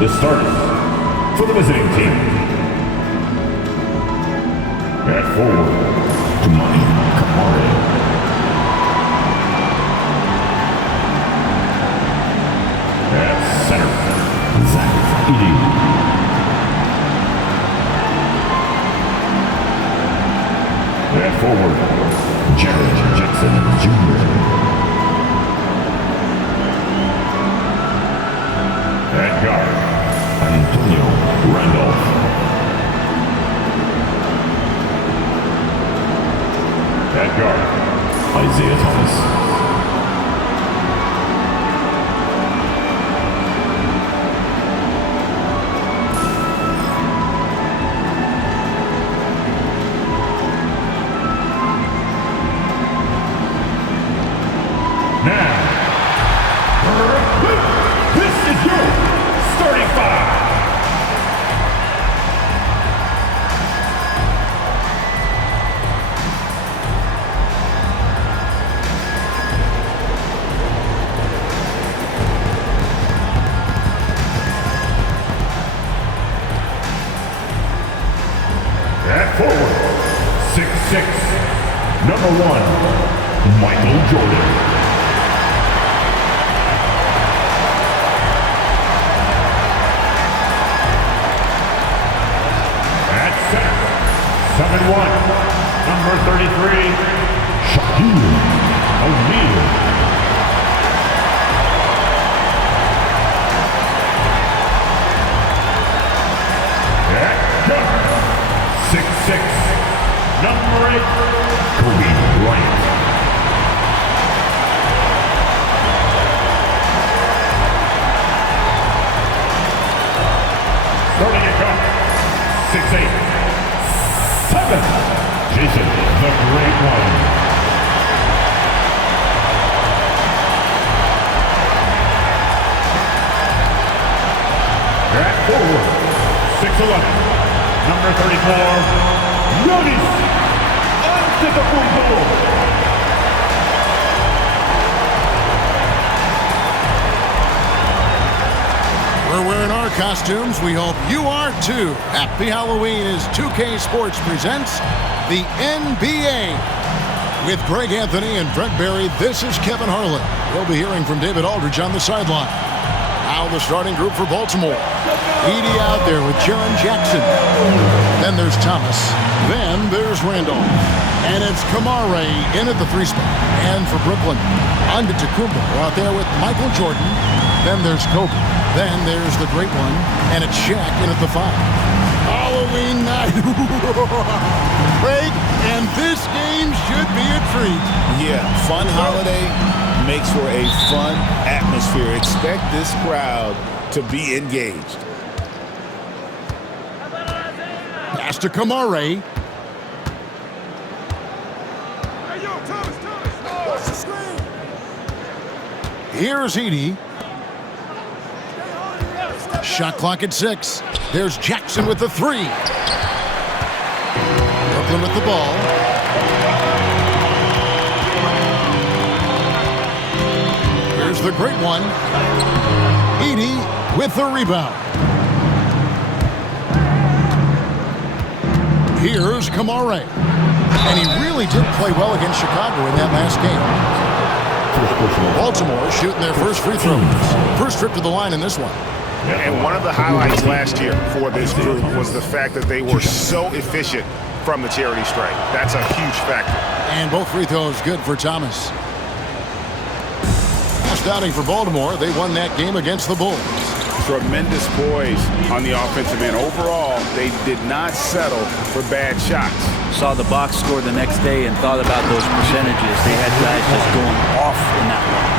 The starters for the visiting team. At forward, Toumani Camara. At center, Zach Edey. At forward, Jared Jackson Jr. At guard, Antonio Randolph. At guard, Isaiah Thomas. Now, this is your starting five. At forward, 6'6", number 1, Michael Jordan. At center, 7'1", number 33, Shaquille O'Neal. At guard, 6'6", number 8, Kobe Bryant. Starting at guard, 6'8", 7, Jason the Great One. At forward, 6'11", number 34, Giannis Antetokounmpo. We're wearing our costumes. We hope you are too. Happy Halloween as 2K Sports presents the NBA. With Greg Anthony and Brent Barry, this is Kevin Harlan. We'll be hearing from David Aldridge on the sideline. Now the starting group for Baltimore. Edey out there with Jaren Jackson. Then there's Thomas. Then there's Randolph. And it's Camara in at the 3 spot. And for Brooklyn, Antetokounmpo out there with Michael Jordan. Then there's Kobe. Then there's the Great One. And it's Shaq in at the 5. Halloween night. Greg, and this game should be a treat. Yeah, fun holiday makes for a fun atmosphere. Expect this crowd to be engaged. Pass to Camara. Here's Edey. Shot clock at 6. There's Jackson with the 3. Brooklyn with the ball. Here's the Great One. Edey with the rebound. Here's Camara. And he really did play well against Chicago in that last game. Baltimore shooting their first free throws. First trip to the line in this one. And one of the highlights last year for this group was the fact that they were so efficient from the charity stripe. That's a huge factor. And both free throws good for Thomas. Last outing for Baltimore, they won that game against the Bulls. Tremendous poise on the offensive end. Overall, they did not settle for bad shots. Saw the box score the next day and thought about those percentages. They had guys just going off in that one.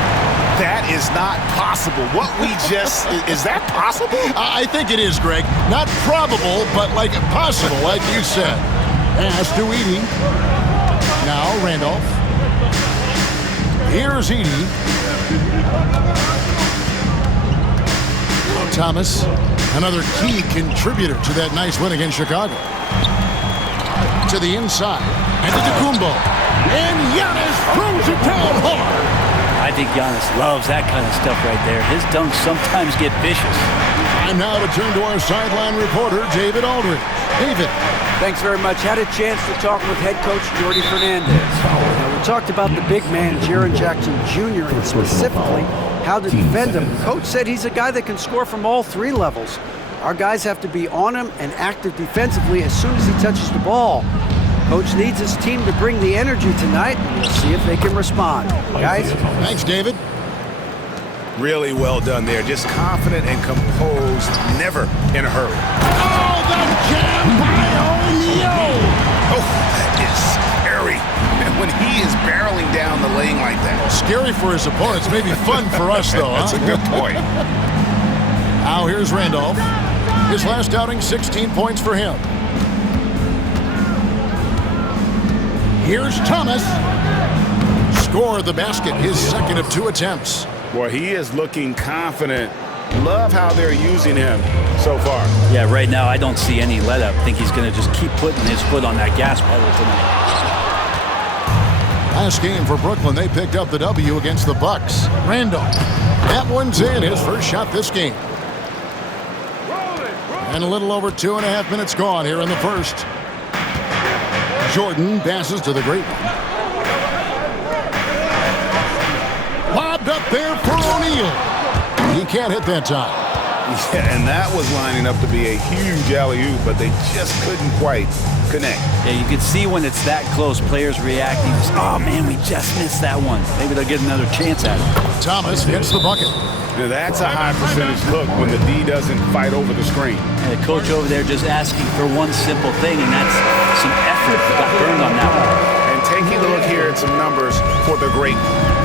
That is not possible. What we just, is that possible? I think it is, Greg. Not probable, but like possible, like you said. Pass to Edey. Now Randolph. Here's Edey. Thomas, another key contributor to that nice win against Chicago. To the inside. Antetokounmpo. And Giannis throws it down hard. I think Giannis loves that kind of stuff right there. His dunks sometimes get vicious. Time now to turn to our sideline reporter, David Aldridge. David. Thanks very much. Had a chance to talk with head coach Jordy Fernandez. Now, we talked about the big man, Jaren Jackson Jr., and specifically how to defend him. Coach said he's a guy that can score from all three levels. Our guys have to be on him and active defensively as soon as he touches the ball. Coach needs his team to bring the energy tonight, and we'll see if they can respond. Guys? Thanks, David. Really well done there. Just confident and composed, never in a hurry. Oh, the jam by O'Neal! Oh, that is scary. And when he is barreling down the lane like that. Scary for his opponents. Maybe fun for us, though, huh? That's a good point. Now here's Randolph. His last outing, 16 points for him. Here's Thomas. Score the basket, his second of 2 attempts. Boy, he is looking confident. Love how they're using him so far. Yeah, right now I don't see any let up. I think he's going to just keep putting his foot on that gas pedal tonight. Last game for Brooklyn, they picked up the W against the Bucks. Randolph. That one's in, his first shot this game. And a little over 2.5 minutes gone here in the first. Jordan passes to the great one. Lobbed up there for O'Neal. He can't hit that time. Yeah, and that was lining up to be a huge alley-oop, but they just couldn't quite connect. Yeah, you can see when it's that close, players reacting. Oh, man, we just missed that one. Maybe they'll get another chance at it. Thomas hits the bucket. Now that's a high percentage look when the D doesn't fight over the screen. And the coach over there just asking for one simple thing, and that's some effort. Got burned on that one. And taking a look here at some numbers for the great.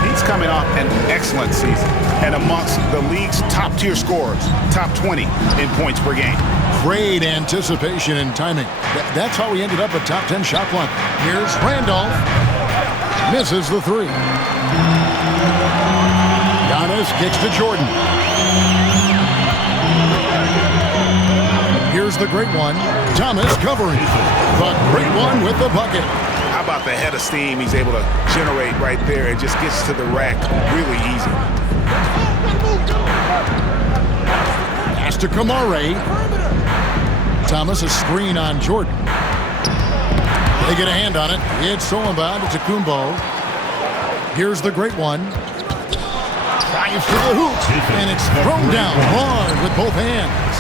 He's coming off an excellent season and amongst the league's top-tier scorers, top 20 in points per game. Great anticipation and timing. That's how he ended up a top 10 shot clock. Here's Randolph. Misses the 3. Giannis kicks to Jordan. Here's the great one. Thomas covering. The great one with the bucket. How about the head of steam he's able to generate right there and just gets to the rack really easy. Pass to Kamare. Thomas a screen on Jordan. They get a hand on it. It's stolen by Antetokounmpo. Here's the great one. Drives to the hoop. And it's thrown down hard with both hands.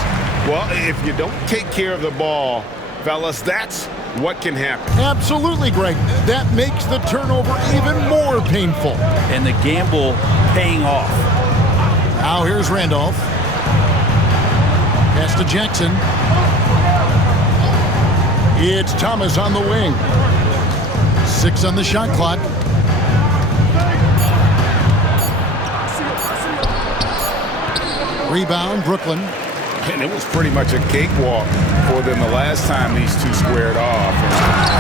Well, if you don't take care of the ball, fellas, that's what can happen. Absolutely, Greg. That makes the turnover even more painful. And the gamble paying off. Now here's Randolph. Pass to Jackson. It's Thomas on the wing. 6 on the shot clock. Rebound, Brooklyn. And it was pretty much a cakewalk for them the last time these two squared off and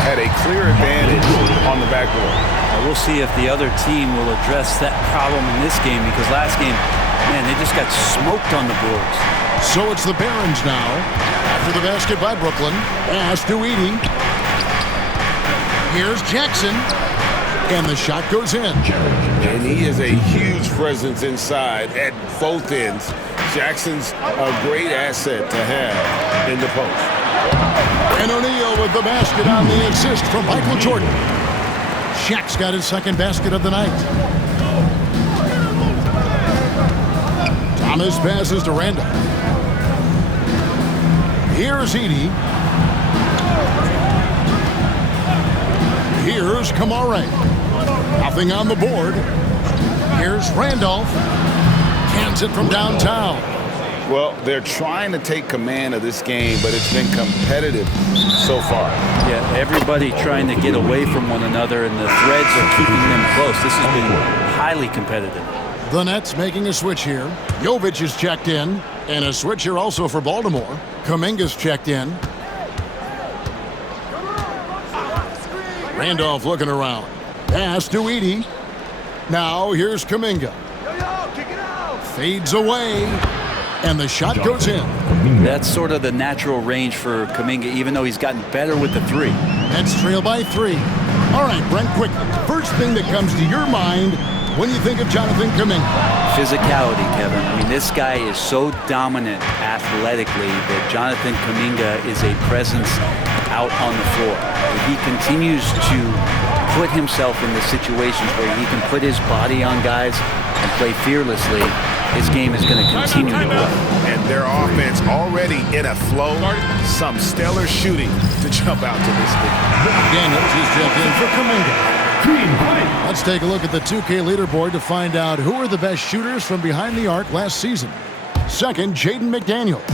had a clear advantage on the backboard. We'll see if the other team will address that problem in this game, because last game, man, they just got smoked on the boards. So it's the Barons now. After the basket by Brooklyn. Pass to Edey. Here's Jackson. And the shot goes in. And he is a huge presence inside at both ends. Jackson's a great asset to have in the post. And O'Neal with the basket on the assist from Michael Jordan. Shaq's got his second basket of the night. Thomas passes to Randolph. Here's Edey. Here's Kamare. Nothing on the board. Here's Randolph. Cans it from downtown. Well, they're trying to take command of this game, but it's been competitive so far. Yeah, everybody trying to get away from one another, and the threads are keeping them close. This has been highly competitive. The Nets making a switch here. Jovic is checked in. And a switch here also for Baltimore. Kuminga's checked in. Randolph looking around. Pass to Edey. Now here's Kuminga. Fades away. And the shot goes in. That's sort of the natural range for Kuminga, even though he's gotten better with the 3. Nets trail by 3. All right, Brent, quick. First thing that comes to your mind when you think of Jonathan Kuminga? Physicality, Kevin. I mean, this guy is so dominant athletically that Jonathan Kuminga is a presence out on the floor. If he continues to put himself in the situations where he can put his body on guys and play fearlessly, his game is going to continue to grow. And their offense already in a flow. Some stellar shooting to jump out to this league. Daniels is checked in for Kuminga. Let's take a look at the 2K leaderboard to find out who are the best shooters from behind the arc last season. Second, Jaden McDaniels.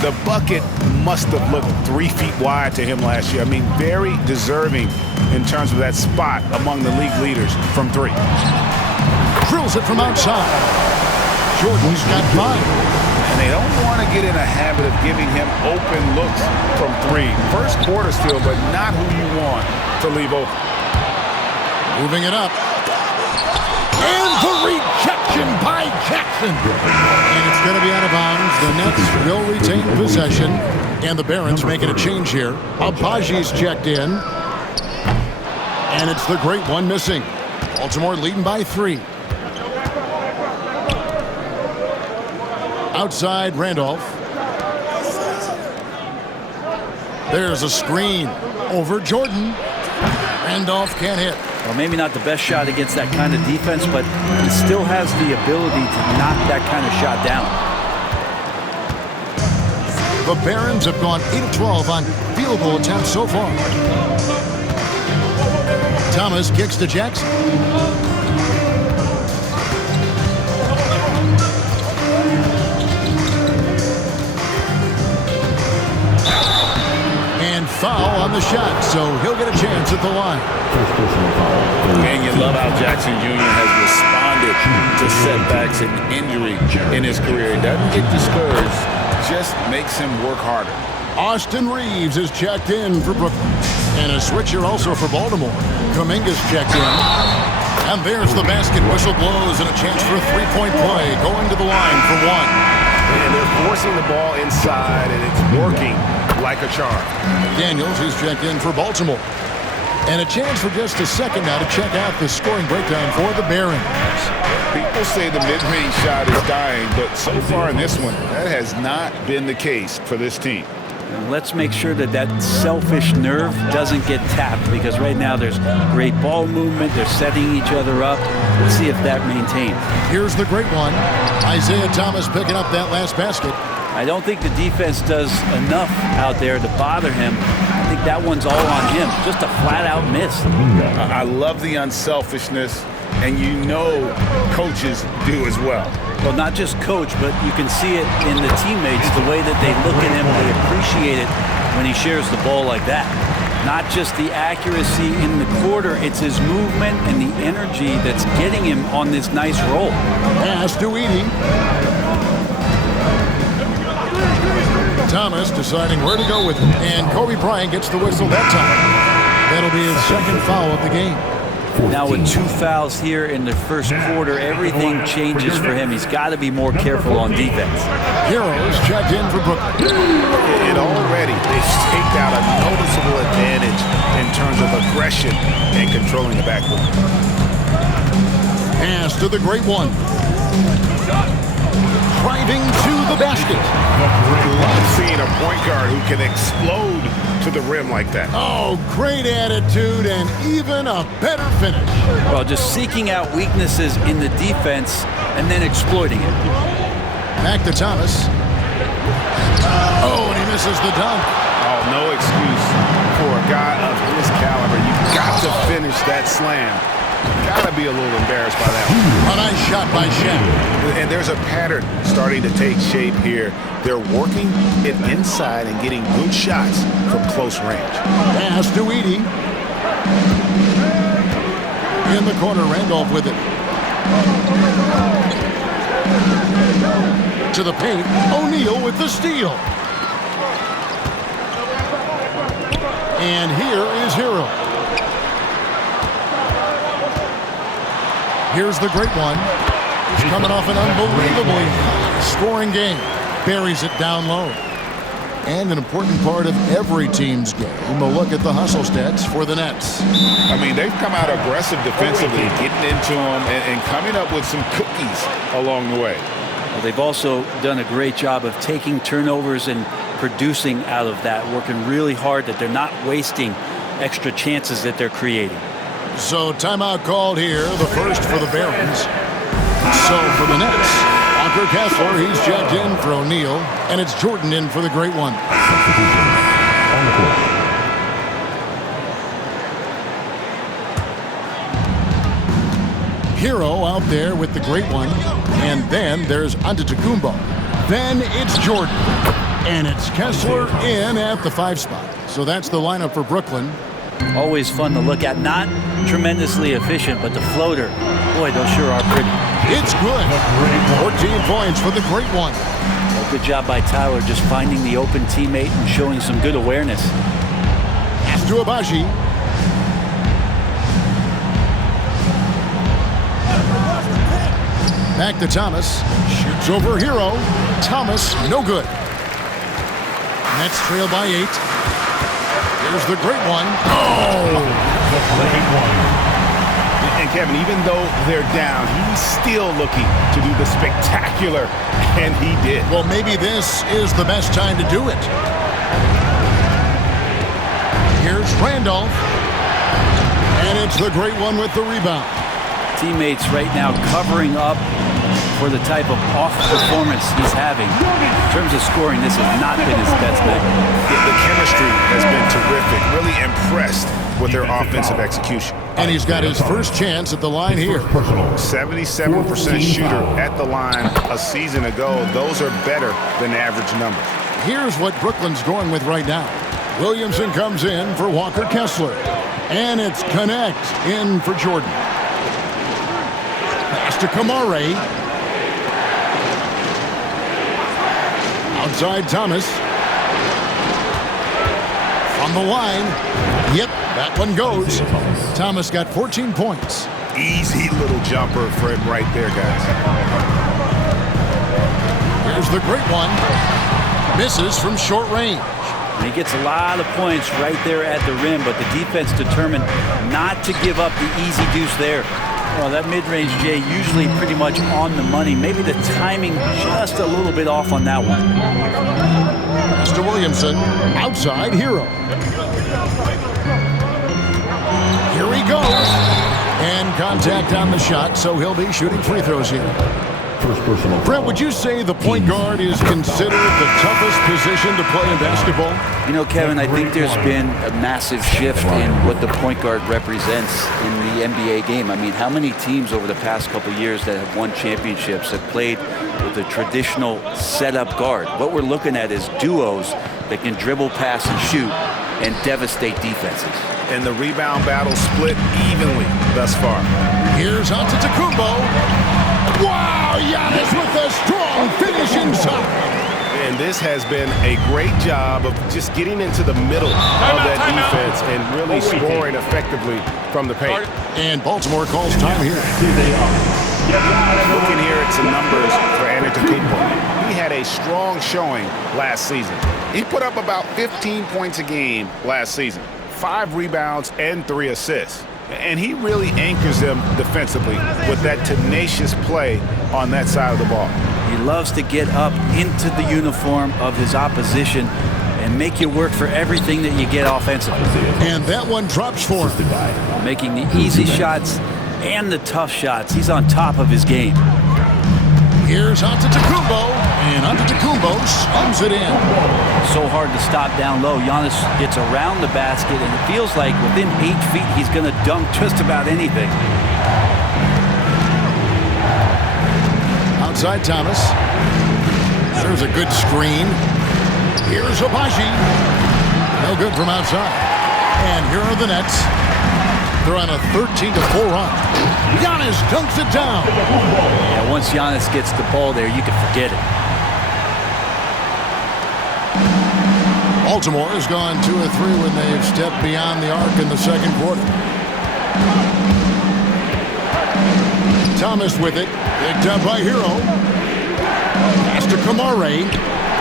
The bucket must have looked 3 feet wide to him last year. I mean, very deserving in terms of that spot among the league leaders from 3. Drills it from outside. Jordan's got 5. And they don't want to get in a habit of giving him open looks from 3. First quarter still, but not who you want to leave open. Moving it up. And the rejection by Jackson. And it's going to be out of bounds. The Nets will retain possession. And the Barons making a change here. Abaji's checked in. And it's the great one missing. Baltimore leading by 3. Outside Randolph. There's a screen over Jordan. Randolph can't hit. Well, maybe not the best shot against that kind of defense, but he still has the ability to knock that kind of shot down. The Barons have gone 8 of 12 on field goal attempts so far. Thomas kicks to Jackson. And foul on the shot, so he'll get a chance at the line. And you love how Jackson Jr. has responded to setbacks and injury in his career. He doesn't get discouraged, just makes him work harder. Austin Reeves is checked in for Brooklyn. And a switcher also for Baltimore. Kuminga's checked in. And there's the basket. Whistle blows and a chance for a three-point play. Going to the line for 1. And they're forcing the ball inside, and it's working like a charm. Daniels is checked in for Baltimore. And a chance for just a second now to check out the scoring breakdown for the Barons. People say the mid-range shot is dying, but so far in this one, that has not been the case for this team. And let's make sure that that selfish nerve doesn't get tapped, because right now there's great ball movement. They're setting each other up. Let's see if that maintains. Here's the great one. Isaiah Thomas picking up that last basket. I don't think the defense does enough out there to bother him. I think that one's all on him. Just a flat-out miss. I love the unselfishness, and you know coaches do as well. Well, not just coach, but you can see it in the teammates, the way that they look at him. They appreciate it when he shares the ball like that. Not just the accuracy in the quarter, it's his movement and the energy that's getting him on this nice roll. Pass to Edey. Thomas deciding where to go with it. And Kobe Bryant gets the whistle that time. That'll be his second foul of the game. Now with 2 fouls here in the first quarter, everything changes for him. He's got to be more careful on defense. Heroes checked in for Brooklyn. And already they've staked out a noticeable advantage in terms of aggression and controlling the backcourt. Pass to the great one. Driving to the basket. Love seeing a point guard who can explode to the rim like that. Oh, great attitude and even a better finish. Well, just seeking out weaknesses in the defense and then exploiting it. Back to Thomas. Oh, and he misses the dunk. Oh, no excuse for a guy of his caliber. You've got to finish that slam. Got to be a little embarrassed by that one. A nice shot by Shaq. And there's a pattern starting to take shape here. They're working it inside and getting good shots from close range. Pass to Edey. In the corner, Randolph with it. To the paint, O'Neal with the steal. And here is Hero. Here's the great one. He's coming off an unbelievably scoring game. Buries it down low. And an important part of every team's game, a look at the hustle stats for the Nets. I mean, they've come out aggressive defensively, getting into them and coming up with some cookies along the way. Well, they've also done a great job of taking turnovers and producing out of that, working really hard that they're not wasting extra chances that they're creating. So timeout called here, the first for the Barons. So for the Nets, Walker Kessler, he's checked in for O'Neal, and it's Jordan in for the Great One. Hero out there with the Great One, and then there's Antetokounmpo. Then it's Jordan, and it's Kessler in at the 5 spot. So that's the lineup for Brooklyn. Always fun to look at. Not tremendously efficient, but the floater, boy, those sure are pretty. It's good. 14 points for the Great One. Well, good job by Tyler just finding the open teammate and showing some good awareness. Pass to Abaji. Back to Thomas. Shoots over Hero. Thomas, no good. Nets trail by 8. Here's the Great One. Oh! The Great One. And Kevin, even though they're down, he's still looking to do the spectacular, and he did. Well, maybe this is the best time to do it. Here's Randolph. And it's the Great One with the rebound. Teammates right now covering up for the type of off performance he's having. In terms of scoring, this has not been his best night. The chemistry has been terrific. Really impressed with their offensive execution. And he's got his first chance at the line here. 77% shooter at the line a season ago. Those are better than average numbers. Here's what Brooklyn's going with right now. Williamson comes in for Walker Kessler. And it's Connect in for Jordan. Pass to Kamare. Outside Thomas. On the line. Yep, that one goes. Thomas got 14 points. Easy little jumper for him right there, guys. Here's the Great One. Misses from short range. And he gets a lot of points right there at the rim, but the defense determined not to give up the easy deuce there. Well, that mid-range, Jay, usually pretty much on the money. Maybe the timing just a little bit off on that one. Mr. Williamson, outside Hero. Here he goes. And contact on the shot, so he'll be shooting free throws here. Brett, would you say the point guard is considered the toughest position to play in basketball? You know, Kevin, I think there's been a massive shift in what the point guard represents in the NBA game. I mean, how many teams over the past couple of years that have won championships have played with a traditional setup guard? What we're looking at is duos that can dribble, pass, and shoot and devastate defenses. And the rebound battle split evenly thus far. Here's Antetokounmpo. Wow, Giannis with a strong finish inside. And this has been a great job of just getting into the middle of that defense and really scoring effectively from the paint. And Baltimore calls time here. Looking here at some numbers for Antetokounmpo. He had a strong showing last season. He put up about 15 points a game last season, 5 rebounds and 3 assists. And he really anchors them defensively with that tenacious play on that side of the ball. He loves to get up into the uniform of his opposition and make you work for everything that you get offensively. And that one drops for him. Making the easy shots and the tough shots. He's on top of his game. Here's Antetokounmpo, and Antetokounmpo slams it in. So hard to stop down low. Giannis gets around the basket, and it feels like within 8 feet, he's going to dunk just about anything. Outside Thomas. There's a good screen. Here's Abaji. No good from outside. And here are the Nets. They're on a 13-4 run. Giannis dunks it down. Yeah, once Giannis gets the ball there, you can forget it. Baltimore has gone 2 of 3 when they've stepped beyond the arc in the second quarter. Thomas with it. Picked up by Hero. Pass to Kamare.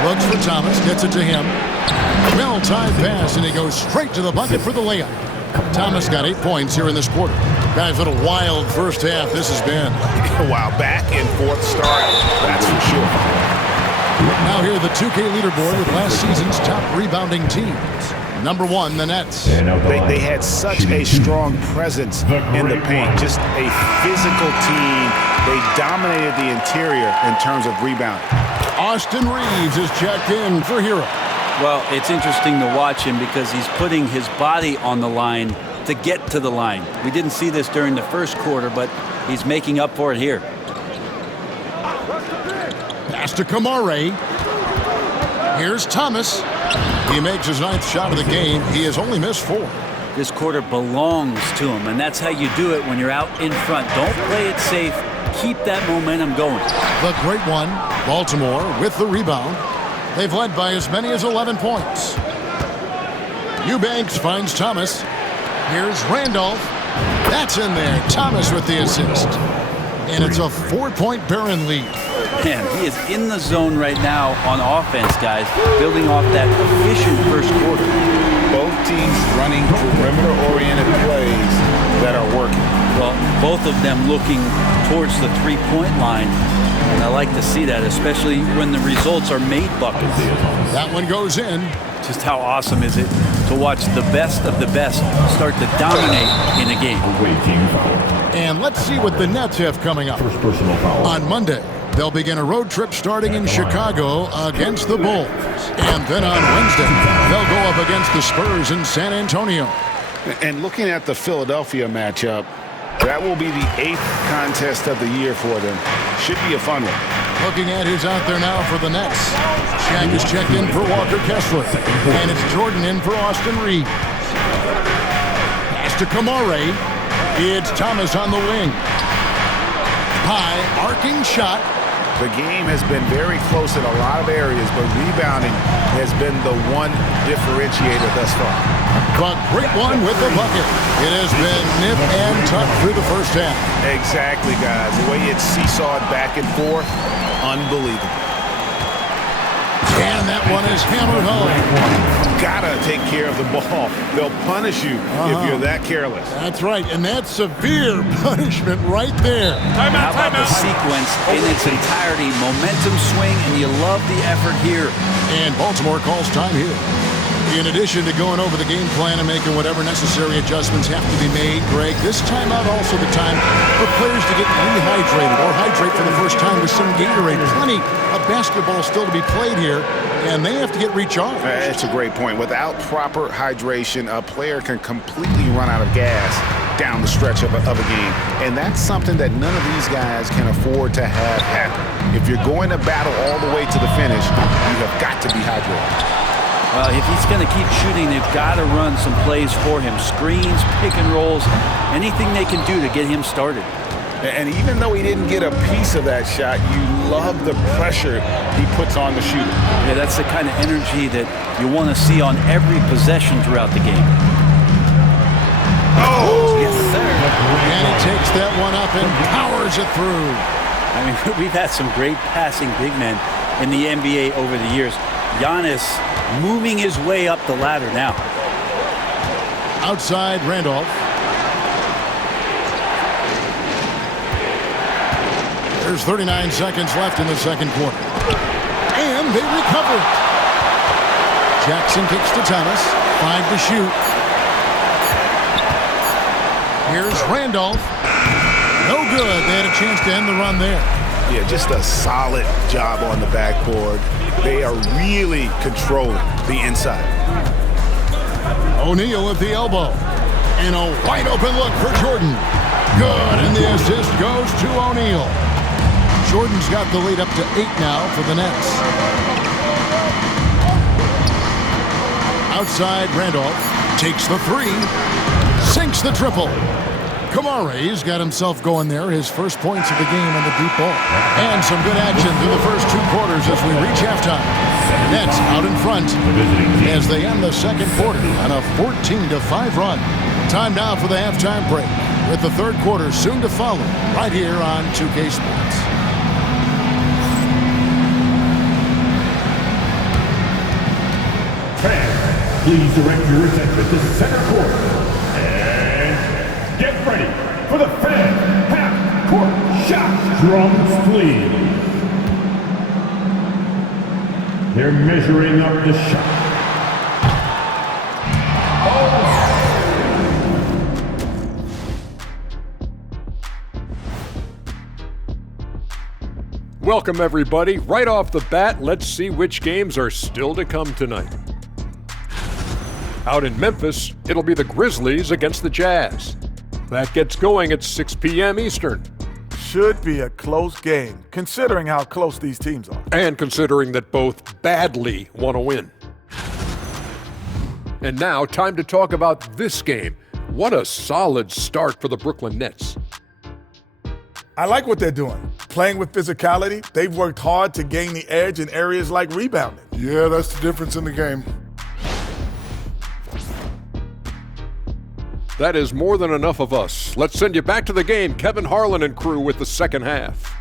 Looks for Thomas, gets it to him. Well-timed pass, and he goes straight to the bucket for the layup. Thomas got 8 points here in this quarter. Guys, what a wild first half this has been. Wow, back and forth start, that's for sure. Now here the 2K leaderboard with last season's top rebounding teams. Number 1, the Nets. They had such a strong presence in the paint, just a physical team. They dominated the interior in terms of rebounding. Austin Reeves is checked in for Hero. Well, it's interesting to watch him because he's putting his body on the line to get to the line. We didn't see this during the first quarter, but he's making up for it here. Pass to Kamare. Here's Thomas. He makes his 9th shot of the game. He has only missed 4. This quarter belongs to him, and that's how you do it when you're out in front. Don't play it safe. Keep that momentum going. The great one, Baltimore, with the rebound. They've led by as many as 11 points. Eubanks finds Thomas. Here's Randolph. That's in there. Thomas with the assist. And it's a 4-point Barron lead. Man, he is in the zone right now on offense, guys, building off that efficient first quarter. Both teams running perimeter-oriented plays that are working. Well, both of them looking towards the three-point line, and I like to see that, especially when the results are made buckets. That one goes in. Just how awesome is it to watch the best of the best start to dominate in a game. And let's see what the Nets have coming up. First personal foul. On Monday, they'll begin a road trip starting in Chicago against the Bulls. And then on Wednesday, they'll go up against the Spurs in San Antonio. And looking at the Philadelphia matchup, that will be the 8th contest of the year for them. Should be a fun one. Looking at who's out there now for the Nets. Shaq is checked in for Walker Kessler. And it's Jordan in for Austin Reeves. Pass to Kamare. It's Thomas on the wing. High arcing shot. The game has been very close in a lot of areas, but rebounding has been the one differentiator thus far. But great one with the bucket. It has been nip and tuck through the first half. Exactly, guys. The way it's seesawed back and forth, unbelievable. And that one is hammered home. Gotta take care of the ball. They'll punish you if you're that careless. That's right, and that's severe punishment right there. How about the sequence in its entirety? Momentum swing, and you love the effort here. And Baltimore calls time here. In addition to going over the game plan and making whatever necessary adjustments have to be made, Greg, this timeout also the time for players to get rehydrated or hydrate for the first time with some Gatorade. Plenty of basketball still to be played here, and they have to get recharged. That's a great point. Without proper hydration, a player can completely run out of gas down the stretch of a game. And that's something that none of these guys can afford to have happen. If you're going to battle all the way to the finish, you have got to be hydrated. Well, if he's going to keep shooting, they've got to run some plays for him. Screens, pick and rolls, anything they can do to get him started. And even though he didn't get a piece of that shot, you love the pressure he puts on the shooter. Yeah, that's the kind of energy that you want to see on every possession throughout the game. Oh! Yes, sir. And he takes that one up and powers it through. I mean, we've had some great passing big men in the NBA over the years. Giannis moving his way up the ladder now. Outside Randolph. There's 39 seconds left in the second quarter. And they recover. Jackson kicks to Thomas. 5 to shoot. Here's Randolph. No good. They had a chance to end the run there. Yeah, just a solid job on the backboard. They are really controlling the inside. O'Neal with the elbow. And a wide open look for Jordan. Good, and the assist goes to O'Neal. Jordan's got the lead up to 8 now for the Nets. Outside, Randolph takes the 3. Sinks the triple. Kamare's got himself going there, his first points of the game on the deep ball. And some good action through the first 2 quarters as we reach halftime. Nets out in front as they end the second quarter on a 14-5 run. Time now for the halftime break, with the third quarter soon to follow right here on 2K Sports. please direct your attention to center court. And get ready for the fan half-court shot. Drums, please. They're measuring up the shot. Welcome, everybody. Right off the bat, let's see which games are still to come tonight. Out in Memphis, it'll be the Grizzlies against the Jazz. That gets going at 6 p.m. Eastern. Should be a close game, considering how close these teams are. And considering that both badly want to win. And now, time to talk about this game. What a solid start for the Brooklyn Nets. I like what they're doing. Playing with physicality, they've worked hard to gain the edge in areas like rebounding. Yeah, that's the difference in the game. That is more than enough of us. Let's send you back to the game. Kevin Harlan and crew with the second half.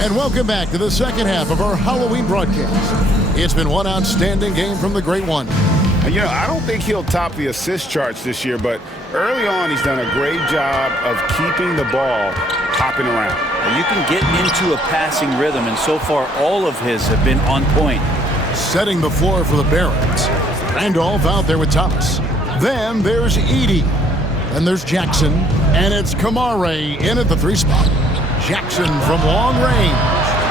And welcome back to the second half of our Halloween broadcast. It's been one outstanding game from the Great One. You know, I don't think he'll top the assist charts this year, but early on he's done a great job of keeping the ball hopping around. And you can get into a passing rhythm, and so far all of his have been on point. Setting the floor for the Barons. Randolph out there with Thomas. Then there's Edey. Then there's Jackson. And it's Kamare in at the 3 spot. Jackson from long range.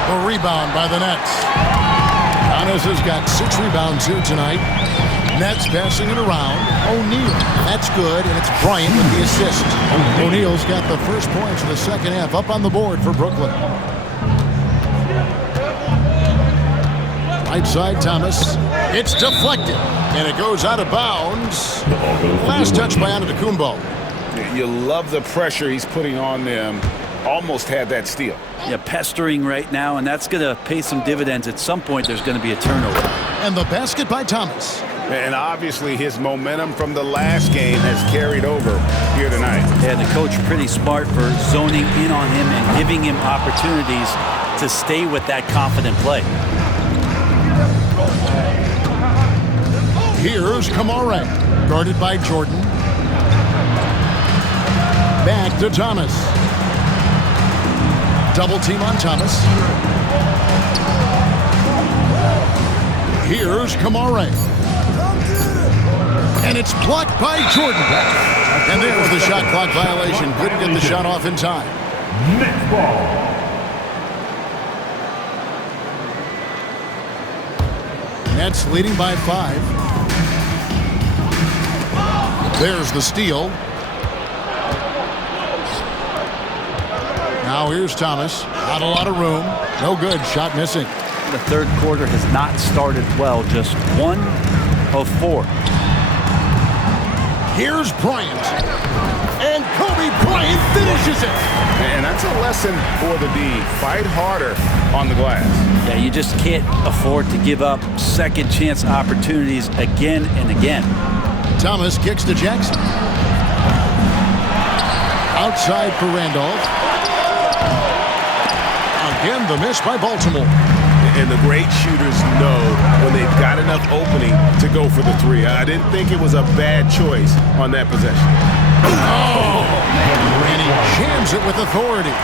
The rebound by the Nets. Giannis has got 6 rebounds here tonight. Nets passing it around. O'Neal. That's good, and it's Bryant with the assist. O'Neal's got the first points of the second half up on the board for Brooklyn. Right side, Thomas. It's deflected, and it goes out of bounds. Last touch by Antetokounmpo. You love the pressure he's putting on them. Almost had that steal. Yeah, pestering right now, and that's going to pay some dividends. At some point, there's going to be a turnover. And the basket by Thomas. And obviously his momentum from the last game has carried over here tonight. And the coach pretty smart for zoning in on him and giving him opportunities to stay with that confident play. Here's Kamare, guarded by Jordan. Back to Thomas. Double team on Thomas. Here's Kamare. And it's blocked by Jordan. And there's the shot clock violation. Couldn't get the shot off in time. Next ball. Nets leading by 5. There's the steal. Now here's Thomas. Not a lot of room. No good. Shot missing. The third quarter has not started well. Just 1 of 4. Here's Bryant. And Kobe Bryant finishes it. And that's a lesson for the D. Fight harder on the glass. Yeah, you just can't afford to give up second chance opportunities again and again. Thomas kicks to Jackson. Outside for Randolph. Again, the miss by Baltimore. And the great shooters know when they've got enough opening to go for the 3. I didn't think it was a bad choice on that possession. Oh! And he jams it with authority.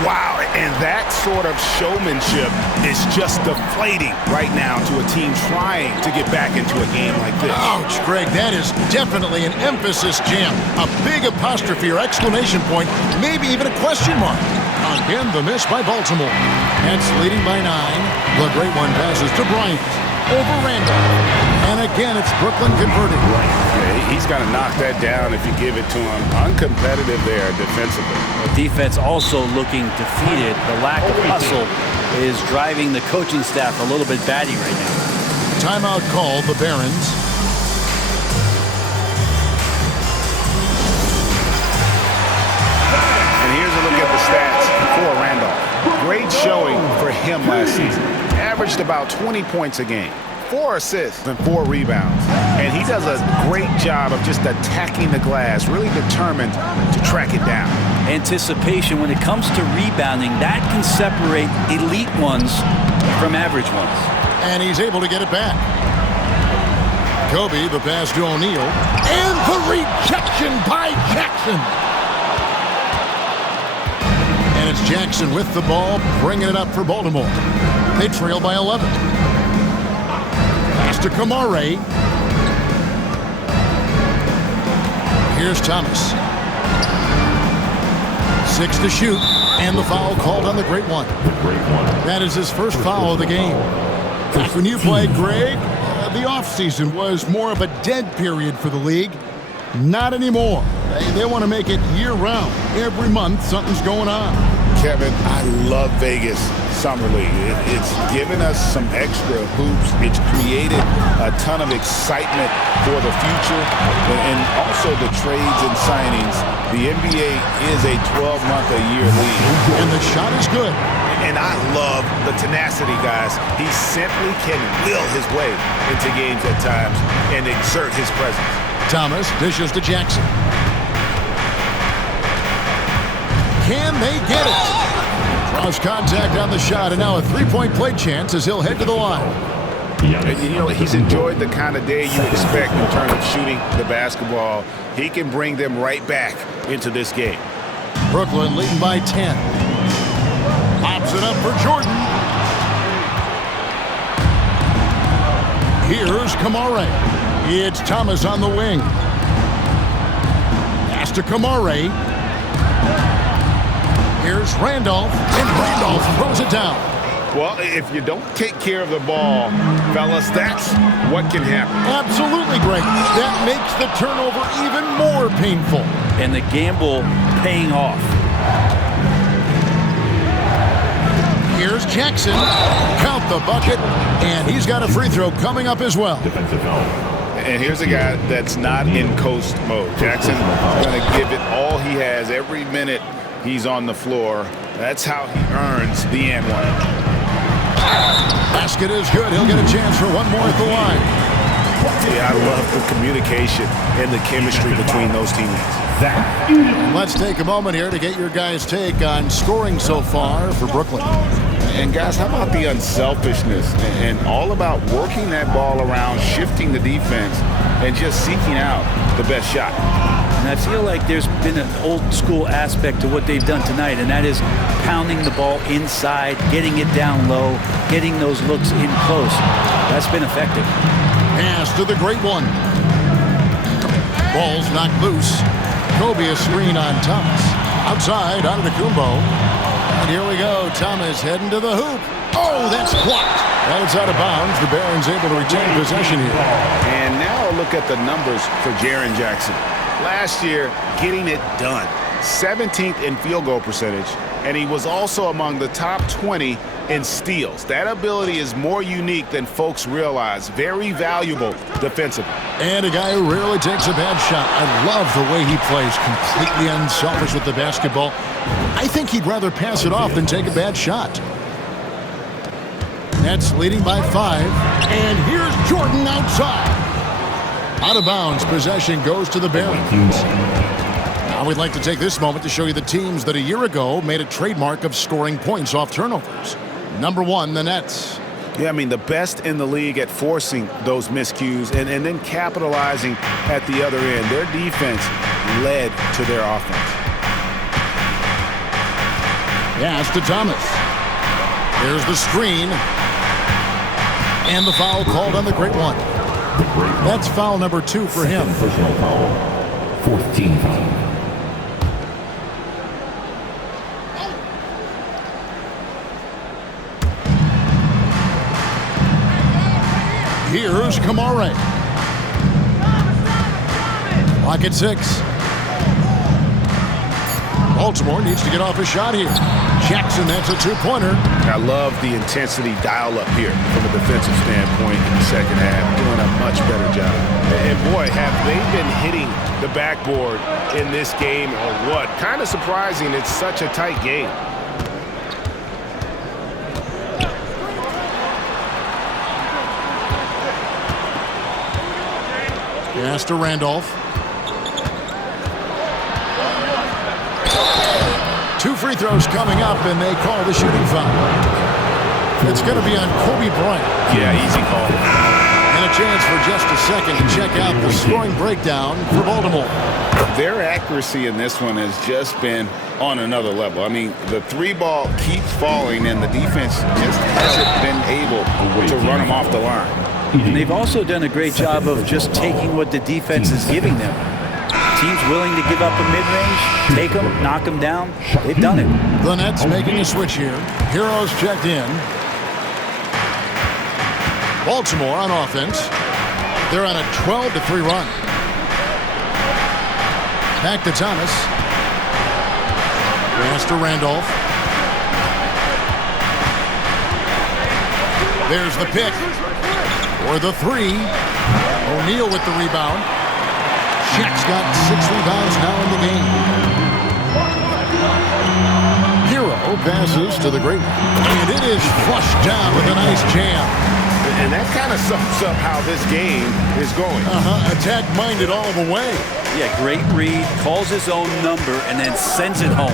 Wow, and that sort of showmanship is just deflating right now to a team trying to get back into a game like this. Ouch, Greg, that is definitely an emphasis jam. A big apostrophe or exclamation point, maybe even a question mark. Again, the miss by Baltimore. Nets leading by 9. The Great One passes to Bryant. Over Randolph. And again, it's Brooklyn converting. Yeah, he's got to knock that down if you give it to him. Uncompetitive there defensively. The defense also looking defeated. The lack of hustle is driving the coaching staff a little bit batty right now. Timeout called the Barons. And here's a look at the stats for Randolph. Great showing for him last season. Averaged about 20 points a game. 4 assists and 4 rebounds. And he does a great job of just attacking the glass, really determined to track it down. Anticipation, when it comes to rebounding, that can separate elite ones from average ones. And he's able to get it back. Kobe, the pass to O'Neal. And the rejection by Jackson. And it's Jackson with the ball, bringing it up for Baltimore. They trail by 11. Pass to Kamare. Here's Thomas. 6 to shoot, and the foul called on the Great One. That is his first foul of the game. Back when you played, Greg, the offseason was more of a dead period for the league. Not anymore. They want to make it year-round. Every month, something's going on. Kevin, I love Vegas Summer League. It's given us some extra hoops. It's created a ton of excitement for the future. And also the trades and signings. The NBA is a 12-month-a-year league. And the shot is good. And I love the tenacity, guys. He simply can will his way into games at times and exert his presence. Thomas dishes to Jackson. Can they get it? Draws contact on the shot, and now a three-point play chance as he'll head to the line. And, you know, he's enjoyed the kind of day you expect in terms of shooting the basketball. He can bring them right back into this game. Brooklyn leading by 10. Pops it up for Jordan. Here's Kamare. It's Thomas on the wing. Pass to Kamare. Here's Randolph, and Randolph throws it down. Well, if you don't take care of the ball, fellas, that's what can happen. Absolutely, Greg. That makes the turnover even more painful. And the gamble paying off. Here's Jackson. Count the bucket, and he's got a free throw coming up as well. And here's a guy that's not in coast mode. Jackson's going to give it all he has every minute he's on the floor. That's how he earns the and one. Basket is good. He'll get a chance for one more at the line. Yeah, I love the communication and the chemistry between those teammates. Let's take a moment here to get your guys' take on scoring so far for Brooklyn. And guys, how about the unselfishness and all about working that ball around, shifting the defense, and just seeking out the best shot. And I feel like there's been an old school aspect to what they've done tonight, and that is pounding the ball inside, getting it down low, getting those looks in close. That's been effective. Pass to the Great One. Ball's knocked loose. Kobe a screen on Thomas. Outside, Antetokounmpo. And here we go. Thomas heading to the hoop. Oh, that's blocked. And it's out of bounds. The Barons able to retain possession here. And now look at the numbers for Jaren Jackson. Last year, getting it done. 17th in field goal percentage, and he was also among the top 20 in steals. That ability is more unique than folks realize. Very valuable defensively. And a guy who rarely takes a bad shot. I love the way he plays, completely unselfish with the basketball. I think he'd rather pass it off than take a bad shot. Nets leading by 5, and here's Jordan outside. Out of bounds, possession goes to the Barons. Now we'd like to take this moment to show you the teams that a year ago made a trademark of scoring points off turnovers. Number 1, the Nets. Yeah, I mean, the best in the league at forcing those miscues and then capitalizing at the other end. Their defense led to their offense. Pass to Thomas. Here's the screen. And the foul called on the Great One. That's foul number 2 for him. Personal foul. 14 foul. Here's Kamare. Clock at 6. Baltimore needs to get off a shot here. Jackson, that's a two-pointer. I love the intensity dial-up here from a defensive standpoint in the second half. Doing a much better job. And boy, have they been hitting the backboard in this game or what? Kind of surprising it's such a tight game. Pass to Randolph. 2 free throws coming up, and they call the shooting foul. It's going to be on Kobe Bryant. Yeah, easy call. And a chance for just a second to check out the scoring breakdown for Baltimore. Their accuracy in this one has just been on another level. I mean, the 3-ball keeps falling, and the defense just hasn't been able to run them off the line. And they've also done a great job of just taking what the defense is giving them. Teams willing to give up a mid-range, take them, knock them down. They've done it. The Nets making a switch here. Heroes checked in. Baltimore on offense. They're on a 12-3 run. Back to Thomas. Pass to Randolph. There's the pick. For the 3. O'Neal with the rebound. Shaq's got 6 rebounds now in the game. Hero passes to the great one. And it is flushed down with a nice jam. And that kind of sums up how this game is going. Attack-minded all the way. Yeah, great read, calls his own number, and then sends it home.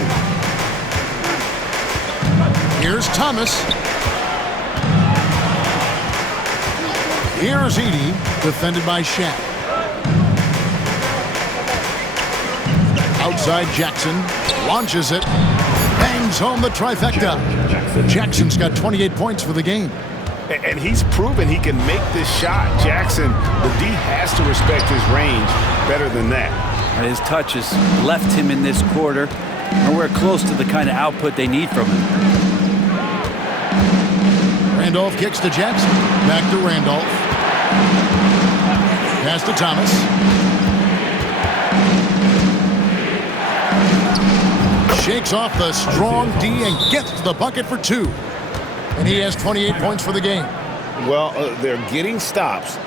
Here's Thomas. Here's Edey, defended by Shaq. Outside Jackson, launches it, bangs home the trifecta. Jackson's got 28 points for the game. And he's proven he can make this shot. Jackson, the D has to respect his range better than that. His touch has left him in this quarter. Nowhere close to the kind of output they need from him. Randolph kicks to Jackson. Back to Randolph. Pass to Thomas. Shakes off the strong D and gets the bucket for 2. And he has 28 points for the game. Well, they're getting stops,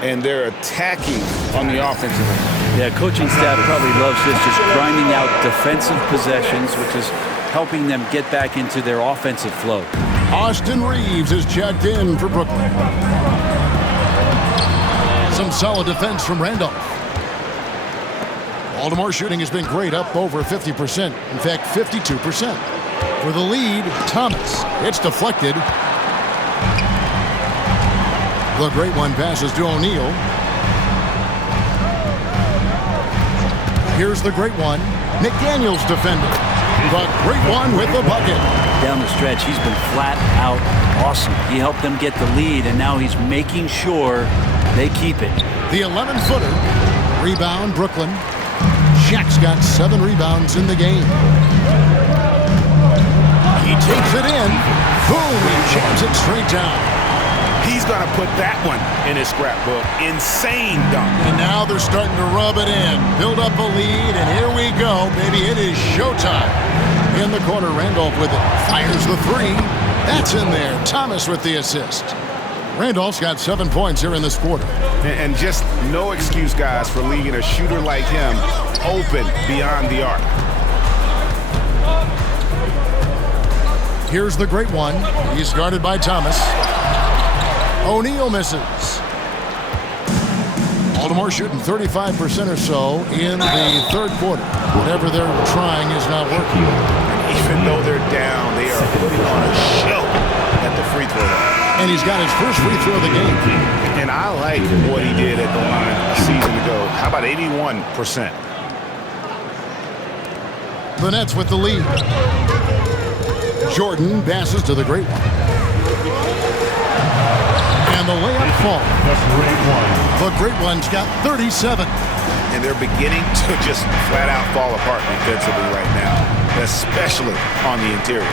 and they're attacking on the offensive end. Yeah, coaching staff probably loves this, just grinding out defensive possessions, which is helping them get back into their offensive flow. Austin Reeves is checked in for Brooklyn. Some solid defense from Randolph. Baltimore shooting has been great, up over 50%. In fact, 52%. For the lead, Thomas. It's deflected. The great one passes to O'Neal. Here's the great one. McDaniels defended. The great one with the bucket. Down the stretch, he's been flat out awesome. He helped them get the lead, and now he's making sure they keep it. The 11-footer. Rebound, Brooklyn. Shaq's got 7 rebounds in the game. He takes it in. Boom, he jams it straight down. He's going to put that one in his scrapbook. Insane dunk. And now they're starting to rub it in. Build up a lead, and here we go, baby. It is showtime. In the corner, Randolph with it. Fires the 3. That's in there. Thomas with the assist. Randolph's got 7 points here in this quarter. And just no excuse, guys, for leaving a shooter like him open beyond the arc. Here's the great one. He's guarded by Thomas. O'Neal misses. Baltimore shooting 35% or so in the third quarter. Whatever they're trying is not working. Even though they're down, they are putting on a show at the free throw line. And he's got his first free throw of the game. And I like what he did at the line a season ago. How about 81%? The Nets with the lead. Jordan passes to the great one. And the layup falls. The great one's got 37. And they're beginning to just flat out fall apart defensively right now, especially on the interior.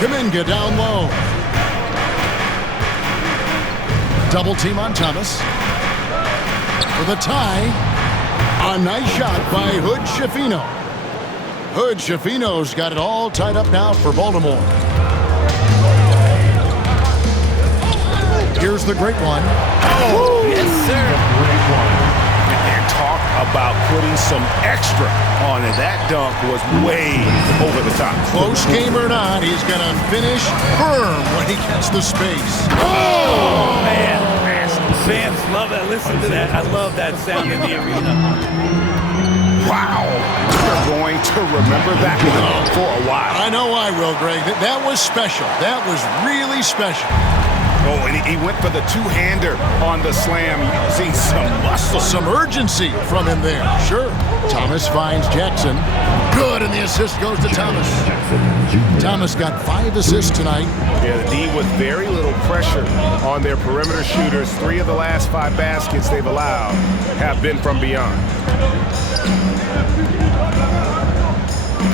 Kuminga down low. Double team on Thomas. For the tie. A nice shot by Hood Schifino. Hood Schifino's got it all tied up now for Baltimore. Here's the great one. Oh, yes, sir. And talk about putting some extra on it. That dunk was way over the top. Close game or not, he's going to finish firm when he gets the space. Oh, man. fans love that. Listen to that. I love that sound in the arena. Wow. You're going to remember that one for a while. I know I will, Greg. That was special. That was really special. Oh, and he went for the two-hander on the slam. You see some muscle. Some urgency from him there. Sure. Thomas finds Jackson. Good, and the assist goes to Thomas. Thomas got 5 assists tonight. Yeah, the D with very little pressure on their perimeter shooters. 3 of the last 5 baskets they've allowed have been from beyond.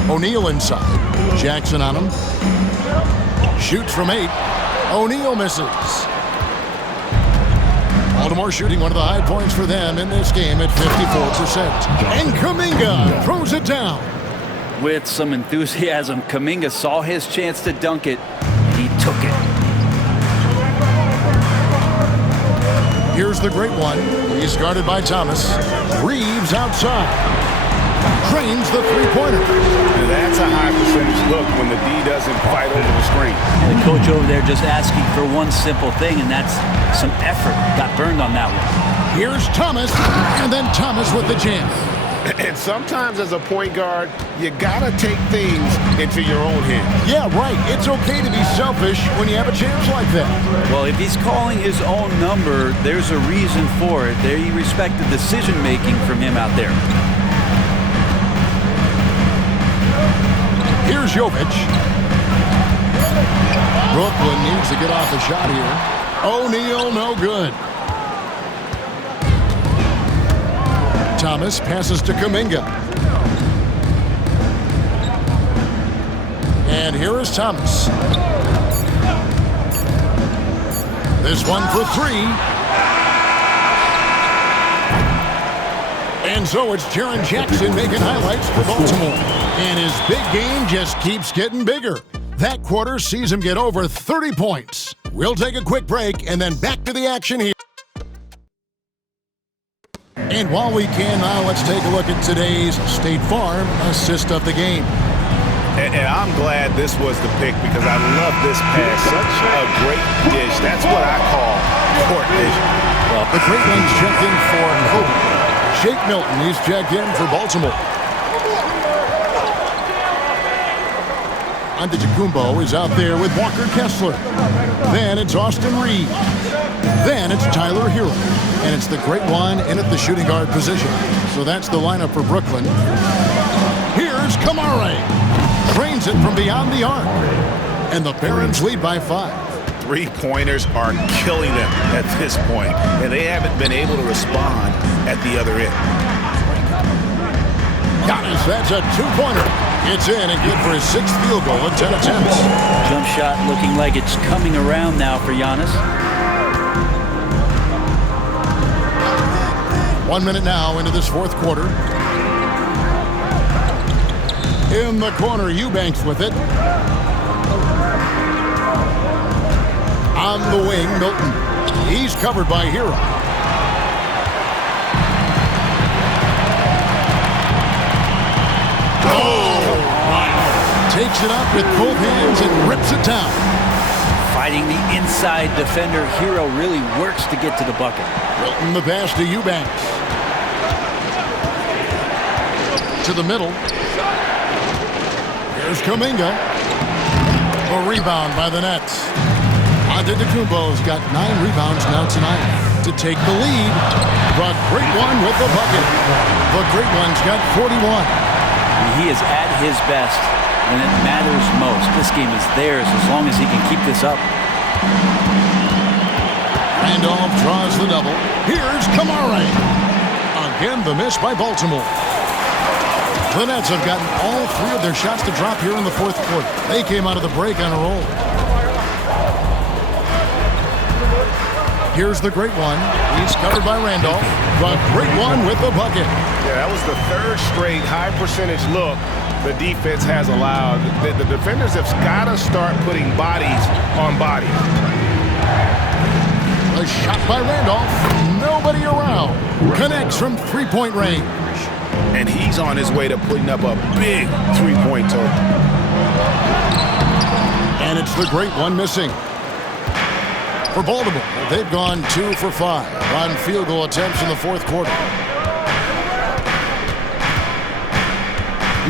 O'Neal inside. Jackson on him. Shoots from 8. O'Neal misses. Baltimore shooting one of the high points for them in this game at 54%. And Kuminga throws it down. With some enthusiasm, Kuminga saw his chance to dunk it. He took it. Here's the great one. He's guarded by Thomas. Reeves outside. Trains the three-pointer. And that's a high percentage look when the D doesn't fight over the screen. And the coach over there just asking for one simple thing, and that's some effort. Got burned on that one. Here's Thomas, and then Thomas with the jam. And sometimes as a point guard, you gotta take things into your own hands. Yeah, right. It's okay to be selfish when you have a chance like that. Well, if he's calling his own number, there's a reason for it. There you respect the decision-making from him out there. Here's Jovic. Brooklyn needs to get off the shot here. O'Neal, no good. Thomas passes to Kuminga. And here is Thomas. This one for 3. And so it's Jaren Jackson making highlights for Baltimore. And his big game just keeps getting bigger. That quarter sees him get over 30 points. We'll take a quick break and then back to the action here. And while we can now, let's take a look at today's State Farm assist of the game. And I'm glad this was the pick because I love this pass. Such a great dish. That's what I call court vision. Well, the great one's checked in for Kobe. Shake Milton, he's checked in for Baltimore. Antetokounmpo is out there with Walker Kessler. Then it's Austin Reeves. Then it's Tyler Hero. And it's the great one in at the shooting guard position. So that's the lineup for Brooklyn. Here's Kamare. Trains it from beyond the arc. And the Barons lead by 5. Three-pointers are killing them at this point, and they haven't been able to respond at the other end. Giannis, that's a 2-pointer. It's in and good for his 6th field goal in 10 attempts. Jump shot looking like it's coming around now for Giannis. 1 minute now into this 4th quarter. In the corner, Eubanks with it. On the wing, Milton. He's covered by Hero. Takes it up with both hands and rips it down. Fighting the inside defender, Hero really works to get to the bucket. Milton the pass to Eubanks. To the middle. Here's Kuminga. A rebound by the Nets. Antetokounmpo's got 9 rebounds now tonight to take the lead. The great one with the bucket. The great one's got 41. He is at his best when it matters most. This game is theirs as long as he can keep this up. Randolph draws the double. Here's Kamare. Again, the miss by Baltimore. The Nets have gotten all 3 of their shots to drop here in the 4th quarter. They came out of the break on a roll. Here's the great one. He's covered by Randolph. The great one with the bucket. Yeah, that was the 3rd straight high percentage look the defense has allowed. The defenders have got to start putting bodies on bodies. A shot by Randolph. Nobody around. Connects from 3-point range. And he's on his way to putting up a big 3-point total. And it's the great one missing. For Baltimore, they've gone 2 for 5 on field goal attempts in the fourth quarter.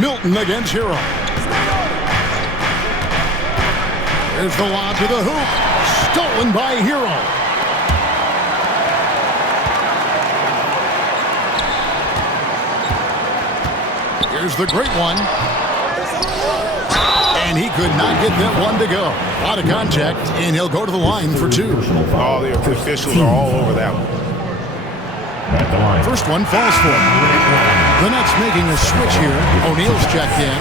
Milton against Hero. Here's the lob to the hoop. Stolen by Hero. Here's the great one. And he could not get that one to go. Out of contact, and he'll go to the line for 2. All the officials are all over that one. At the line. First one falls for him. The Nets making a switch here. O'Neal's checked in.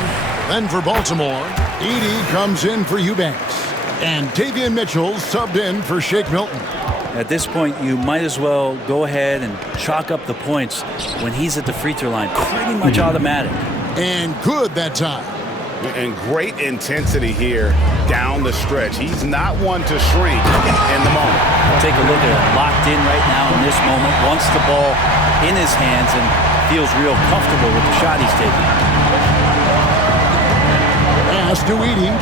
Then for Baltimore, Edey comes in for Eubanks. And Davion Mitchell subbed in for Shake Milton. At this point, you might as well go ahead and chalk up the points when he's at the free throw line. Pretty much automatic. And good that time. And great intensity here down the stretch. He's not one to shrink in the moment. Take a look at it. Locked in right now in this moment. Wants the ball in his hands and feels real comfortable with the shot he's taking. Pass to Edey.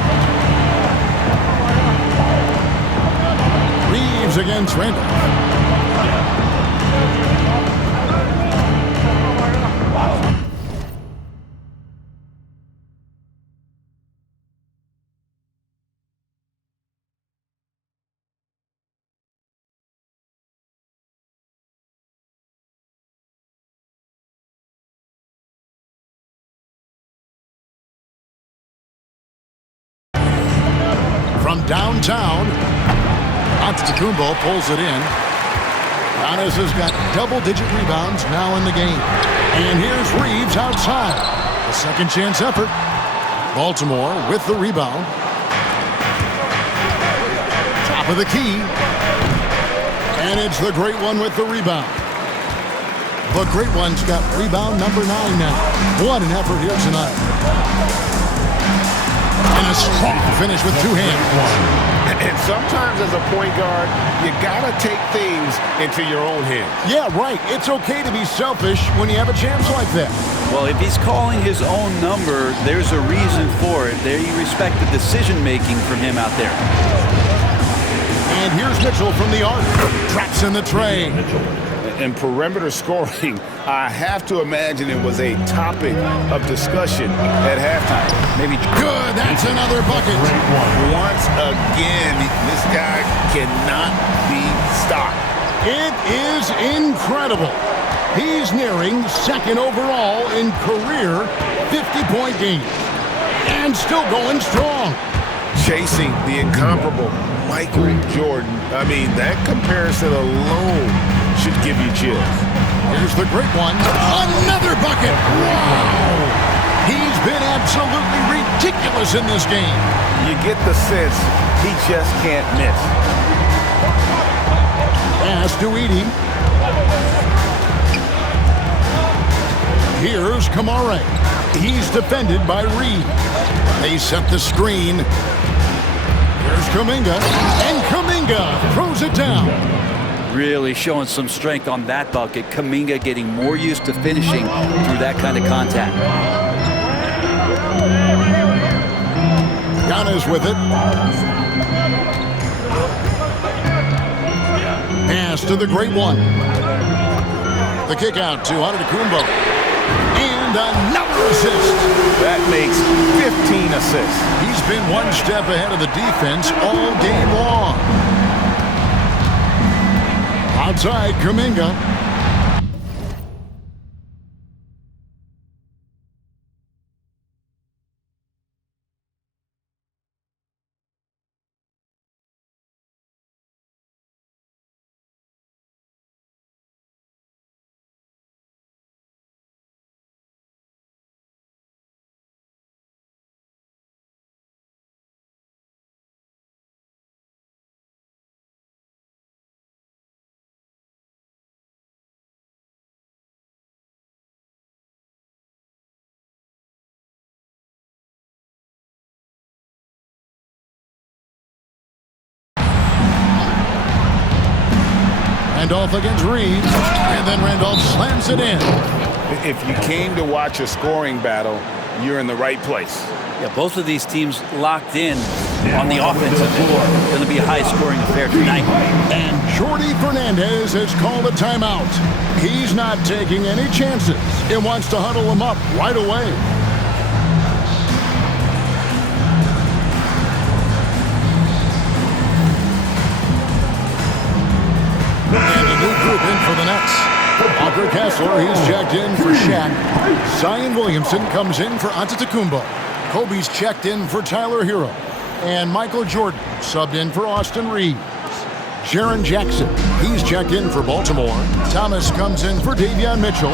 Reeves against Randolph. From downtown, Antetokounmpo pulls it in. Giannis has got double-digit rebounds now in the game. And here's Reeves outside. A second chance effort. Baltimore with the rebound. Top of the key. And it's the great one with the rebound. The great one's got rebound number 9 now. What an effort here tonight. And a strong finish with 2 hands. And sometimes as a point guard, you gotta take things into your own hands. Yeah, right. It's okay to be selfish when you have a chance like that. Well, if he's calling his own number, there's a reason for it. There you respect the decision-making from him out there. And here's Mitchell from the arc. Traps in the tray. And perimeter scoring, I have to imagine it was a topic of discussion at halftime. Maybe good. That's another bucket. Once again, this guy cannot be stopped. It is incredible. He's nearing second overall in career 50-point games. And still going strong. Chasing the incomparable Michael Jordan. I mean, that comparison alone should give you chills. Here's the great one. Another bucket. Wow. He's been absolutely ridiculous in this game. You get the sense he just can't miss. Pass to Edey. Here's Kamare. He's defended by Reed. They set the screen. Here's Kuminga. And Kuminga throws it down. Really showing some strength on that bucket. Kuminga getting more used to finishing through that kind of contact. Giannis with it. Pass to the great one. The kick out to Antetokounmpo. And another assist. That makes 15 assists. He's been one step ahead of the defense all game long. Outside, Kuminga. Randolph against Reeves, and then Randolph slams it in. If you came to watch a scoring battle, you're in the right place. Yeah, both of these teams locked in on the offensive end. Going to be a high-scoring affair. there tonight. And Jordy Fernandez has called a timeout. He's not taking any chances. He wants to huddle him up right away. And a new group in for the Nets. Walker Kessler, he's checked in for Shaq. Zion Williamson comes in for Antetokounmpo. Kobe's checked in for Tyler Hero. And Michael Jordan subbed in for Austin Reeves. Jaren Jackson, he's checked in for Baltimore. Thomas comes in for Davion Mitchell.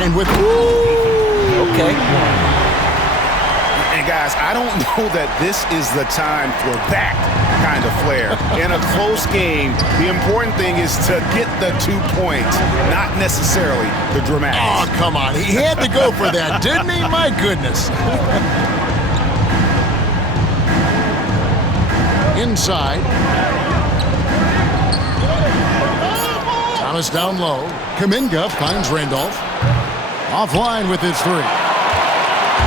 And with... Okay. And guys, I don't know that this is the time for that kind of flair. In a close game, the important thing is to get the 2 points, not necessarily the dramatics. Oh, come on. He had to go for that, didn't he? My goodness. Inside. Thomas down low. Kuminga finds Randolph. Offline with his three.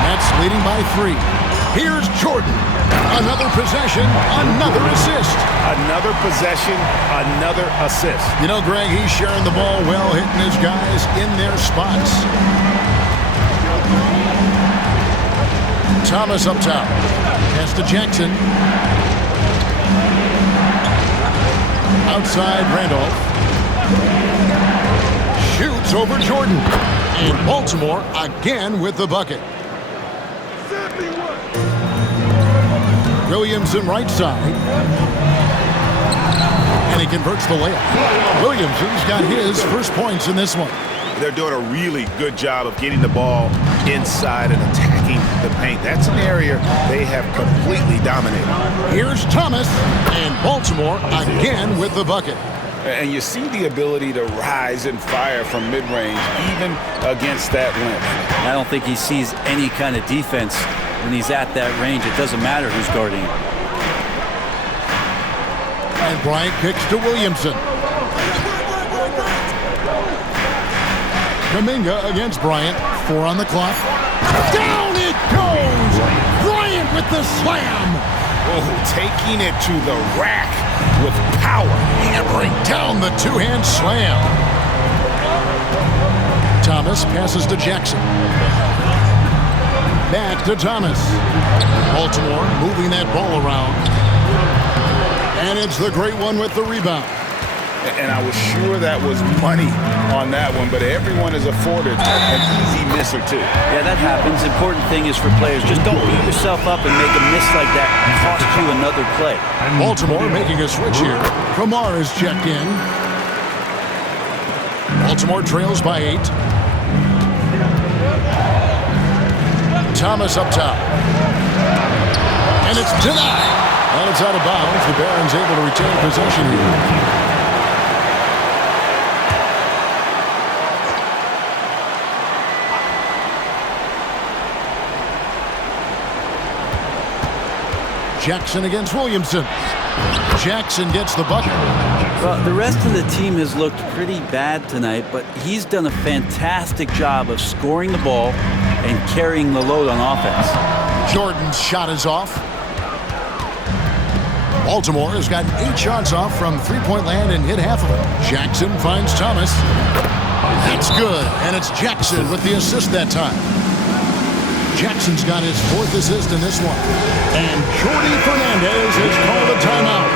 Nets leading by 3. Here's Jordan. Another possession, another assist. Another possession, another assist. You know, Greg, he's sharing the ball well, hitting his guys in their spots. Thomas up top. Pass to Jackson. Outside Randolph. Shoots over Jordan. And Baltimore again with the bucket. Williamson right side. And he converts the layup. Williamson's got his first points in this one. They're doing a really good job of getting the ball inside and attacking the paint. That's an area they have completely dominated. Here's Thomas, and Baltimore again with the bucket. And you see the ability to rise and fire from mid-range, even against that length. I don't think he sees any kind of defense when he's at that range. It doesn't matter who's guarding him. And Bryant kicks to Williamson. Kuminga against Bryant. 4 on the clock. Down it goes! Bryant with the slam! Oh, taking it to the rack with power. Hammering down the two-hand slam. Thomas passes to Jackson. Back to Thomas. Baltimore moving that ball around. And it's the great one with the rebound. And I was sure that was money on that one, but everyone is afforded an easy miss or two. Yeah, that happens. Important thing is for players, just don't beat yourself up and make a miss like that cost you another play. Baltimore making a switch here. Kamar is checked in. Baltimore trails by 8. Thomas up top. And it's denied. And it's out of bounds. The Barons able to retain possession here. Jackson against Williamson. Jackson gets the bucket. Well, the rest of the team has looked pretty bad tonight, but he's done a fantastic job of scoring the ball and carrying the load on offense. Jordan's shot is off. Baltimore has gotten 8 shots off from three-point land and hit half of them. Jackson finds Thomas. That's good, and it's Jackson with the assist that time. Jackson's got his 4th assist in this one. And Jordy Fernandez has called a timeout.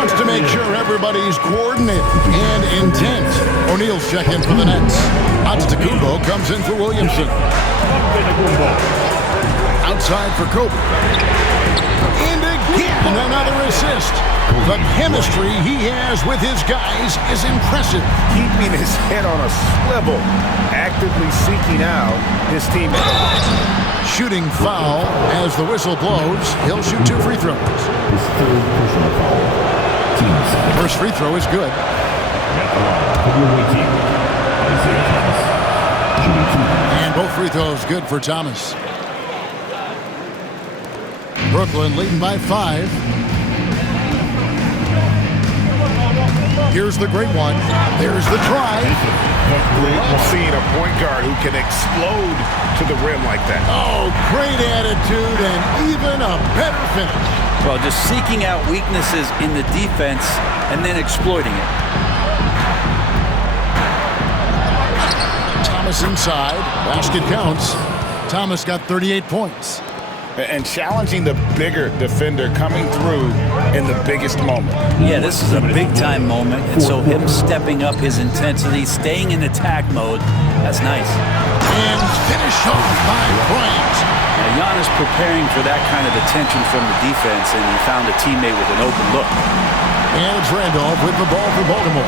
Wants to make sure everybody's coordinated and intent. O'Neal's check-in for the Nets. Antetokounmpo comes in for Williamson. Outside for Kobe. And again, another assist. The chemistry he has with his guys is impressive. Keeping his head on a swivel, actively seeking out his teammates. Shooting foul as the whistle blows. He'll shoot 2 free throws. First free throw is good. And both free throws good for Thomas. Brooklyn leading by 5. Here's the great one. There's the drive. Love seeing a point guard who can explode to the rim like that. Oh, great attitude and even a better finish. Well, just seeking out weaknesses in the defense and then exploiting it. Thomas inside. Basket counts. Thomas got 38 points. And challenging the bigger defender coming through in the biggest moment. Yeah, this is a big-time moment, and so him stepping up his intensity, staying in attack mode, that's nice. And finish off by Bryant. Now, Giannis preparing for that kind of attention from the defense, and he found a teammate with an open look. And it's Randolph with the ball for Baltimore.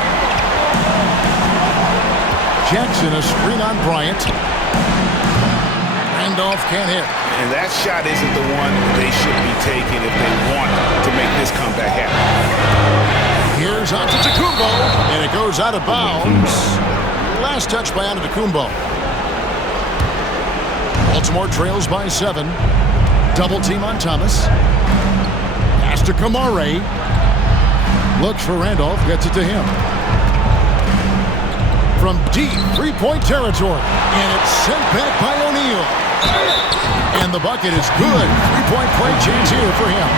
Jackson, a screen on Bryant. Randolph can't hit. And that shot isn't the one they should be taking if they want to make this comeback happen. Here's Antetokounmpo, and it goes out of bounds. Last touch by Antetokounmpo. Baltimore trails by 7. Double team on Thomas. Pass to Kamare. Looks for Randolph, gets it to him. From deep three-point territory, and it's sent back by O'Neal. And the bucket is good. Three-point play chance here for him.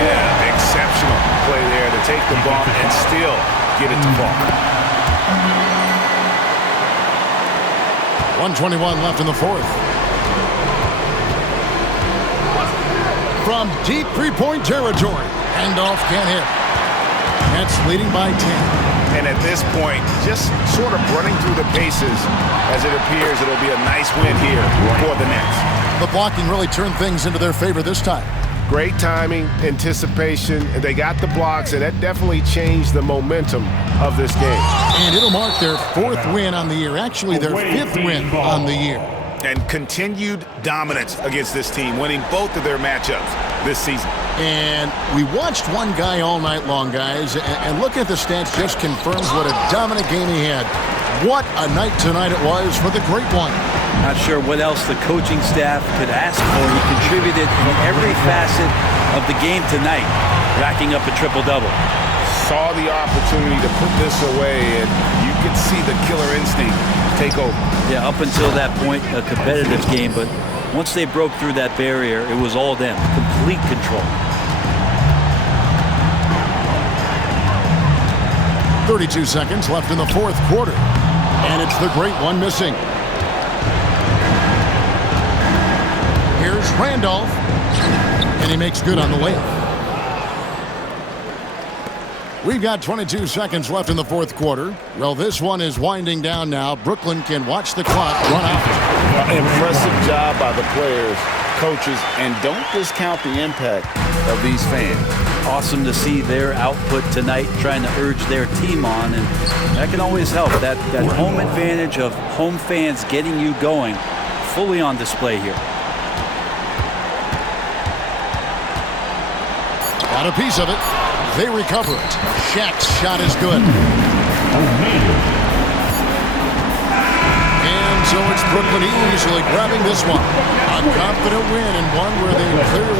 Yeah, exceptional play there to take the bump and still get it to fall. 1:21 left in the fourth. From deep three-point territory, Randolph can't hit. Nets leading by 10. And at this point, just sort of running through the paces as it appears it'll be a nice win here for the Nets. The blocking really turned things into their favor this time. Great timing, anticipation. They got the blocks, and that definitely changed the momentum of this game. And it'll mark their 4th win on the year. Actually, their 5th win on the year. And continued dominance against this team, winning both of their matchups this season. And we watched one guy all night long, guys, and looking at the stats just confirms what a dominant game he had. What a night tonight it was for the Great One. Not sure what else the coaching staff could ask for. He contributed in every facet of the game tonight, racking up a triple-double. Saw the opportunity to put this away, and you could see the killer instinct take over. Yeah, up until that point, a competitive game, but once they broke through that barrier, it was all them. Complete control. 32 seconds left in the fourth quarter. And it's the Great One missing. Here's Randolph. And he makes good on the layup. We've got 22 seconds left in the fourth quarter. Well, this one is winding down now. Brooklyn can watch the clock run out. Impressive job by the players, coaches, and don't discount the impact of these fans. Awesome to see their output tonight, trying to urge their team on, and that can always help. That home advantage of home fans getting you going, fully on display here. Got a piece of it. They recover it. Shaq's shot is good. And so it's Brooklyn easily grabbing this one. A confident win and one where they clearly